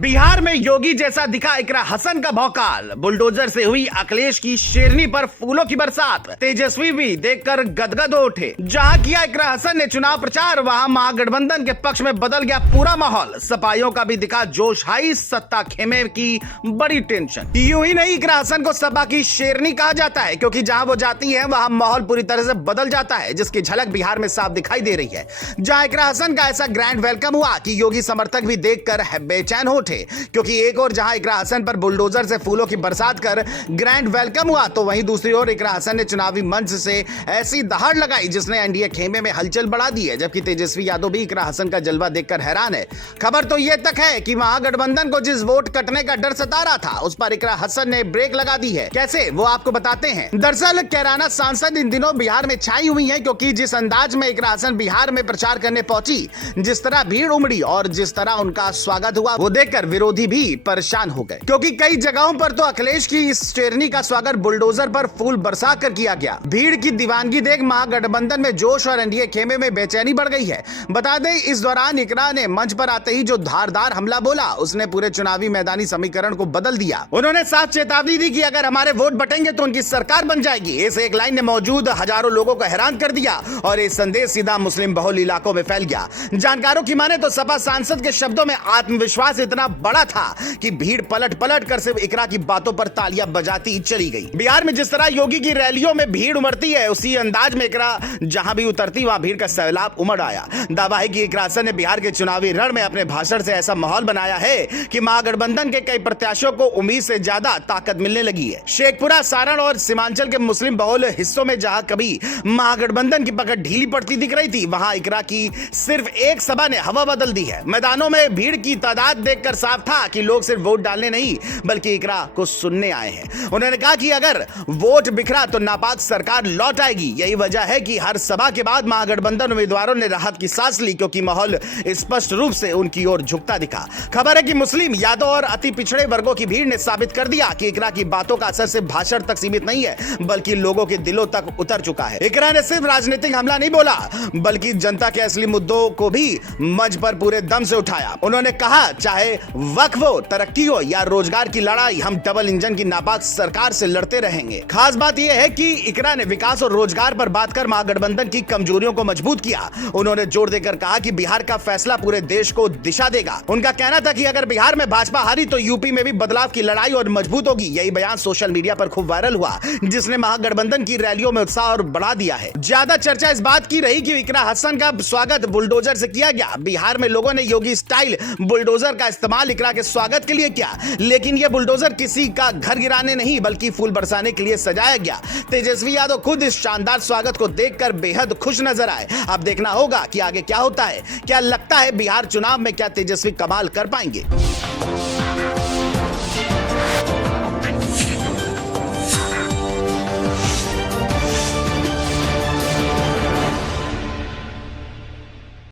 बिहार में योगी जैसा दिखा इकरा हसन का भौकाल। बुलडोजर से हुई अखिलेश की शेरनी पर फूलों की बरसात। तेजस्वी भी देखकर गदगद हो उठे। जहां किया इकरा हसन ने चुनाव प्रचार, वहां महागठबंधन के पक्ष में बदल गया पूरा माहौल। सपाइयों का भी दिखा जोश हाई, सत्ता खेमे की बड़ी टेंशन। यूं ही नहीं, इकरा हसन को सपा की शेरनी कहा जाता है, क्योंकि जहां वो जाती है वहां माहौल पूरी तरह से बदल जाता है, जिसकी झलक बिहार में साफ दिखाई दे रही है। जहां इकरा हसन का ऐसा ग्रैंड वेलकम हुआ कि योगी समर्थक भी देखकर बेचैन हो उठे, क्योंकि एक और जहां इकरा हसन पर बुलडोजर से फूलों की बरसात कर ग्रैंड वेलकम हुआ, तो वहीं दूसरी ओर इकरा हसन ने चुनावी मंच से ऐसी दहाड़ लगाई जिसने एनडीए खेमे में हलचल बढ़ा दी है। जबकि तेजस्वी यादव भी इकरा हसन का जलवा देखकर हैरान है। खबर तो यह तक है कि महागठबंधन को जिस वोट कटने का डर सता रहा था, उस पर इकरा हसन ने ब्रेक लगा दी है। कैसे, वो आपको बताते हैं। दरअसल कैराना सांसद इन दिनों बिहार में छाई हुई है, क्योंकि जिस अंदाज में इकरा हसन बिहार में प्रचार करने पहुंची, जिस तरह भीड़ उमड़ी और जिस तरह उनका स्वागत हुआ, वो देखकर विरोधी भी परेशान हो गए। क्योंकि कई जगहों पर तो अखिलेश की इस शेरनी का स्वागत बुलडोजर पर फूल बरसा कर किया गया। भीड़ की दीवानगी देख महागठबंधन में जोश और एनडीए खेमे में बेचैनी बढ़ गई है। बता दें, इस दौरान इकरा ने मंच पर आते ही जो धारदार हमला बोला, उसने पूरे चुनावी मैदानी समीकरण को बदल दिया। उन्होंने साफ चेतावनी दी कि अगर हमारे वोट बटेंगे तो उनकी सरकार बन जाएगी। इस एक लाइन ने मौजूद हजारों लोगों को हैरान कर दिया और ये संदेश सीधा मुस्लिम बहुल इलाकों में फैल गया। जानकारों की माने तो सपा सांसद के शब्दों में आत्मविश्वास इतना बड़ा था कि भीड़ पलट पलट कर सिर्फ इकरा की बातों पर तालियां बजाती चली गई। बिहार में जिस तरह योगी की रैलियों में भीड़ उमड़ती है, उसी अंदाज में इकरा जहां भी उतरती वहां भीड़ का सैलाब उमड़ आया। दावा है कि इकरा हसन ने बिहार के चुनावी रण में अपने भाषण से ऐसा माहौल बनाया है कि महागठबंधन के कई प्रत्याशियों को उम्मीद से ज्यादा ताकत मिलने लगी है। शेखपुरा, सारण और सीमांचल के मुस्लिम बहुल हिस्सों में जहां कभी महागठबंधन की पकड़ ढीली पड़ती दिख रही थी, वहां इकरा की सिर्फ एक सभा ने हवा बदल दी है। मैदानों में भीड़ की तादाद देखकर साफ था कि लोग सिर्फ वोट डालने नहीं, बल्कि इकरा को सुनने आए हैं। उन्होंने कहा कि अगर वोट बिखरा तो नापाक सरकार लौट आएगी। यही वजह है कि हर सभा के बाद महागठबंधन उम्मीदवारों ने राहत की सांस ली, क्योंकि माहौल स्पष्ट रूप से उनकी ओर झुकता दिखा। खबर है कि मुस्लिम, यादव और अति पिछड़े वर्गों की भीड़ ने साबित कर दिया कि इकरा की बातों का असर सिर्फ भाषण तक सीमित नहीं है, बल्कि लोगों के दिलों तक उतर चुका है। इकरा ने सिर्फ राजनीतिक हमला नहीं बोला, बल्कि जनता के असली मुद्दों को भी मंच पर पूरे दम से उठाया। उन्होंने कहा, चाहे वक्फ हो, तरक्की हो या रोजगार की लड़ाई, हम डबल इंजन की नापाक सरकार से लड़ते रहेंगे। खास बात यह है कि इकरा ने विकास और रोजगार पर बात कर महागठबंधन की कमजोरियों को मजबूत किया। उन्होंने जोर देकर कहा कि बिहार का फैसला पूरे देश को दिशा देगा। उनका कहना था कि अगर बिहार में भाजपा हारी तो यूपी में भी बदलाव की लड़ाई और मजबूत होगी। यही बयान सोशल मीडिया पर खूब वायरल हुआ, जिसने महागठबंधन की रैलियों में उत्साह और बढ़ा दिया है। ज्यादा चर्चा इस बात की रही कि इकरा हसन का स्वागत बुलडोजर से किया गया। बिहार में लोगों ने योगी स्टाइल बुलडोजर का इस्तेमाल इकरा के स्वागत के लिए किया, लेकिन यह बुलडोजर किसी का घर गिराने नहीं, बल्कि फूल बरसाने के लिए सजाया गया। तेजस्वी यादव खुद इस शानदार स्वागत को देखकर बेहद खुश नजर आए। अब देखना होगा कि आगे क्या होता है। क्या लगता है, बिहार चुनाव में क्या तेजस्वी कमाल कर पाएंगे?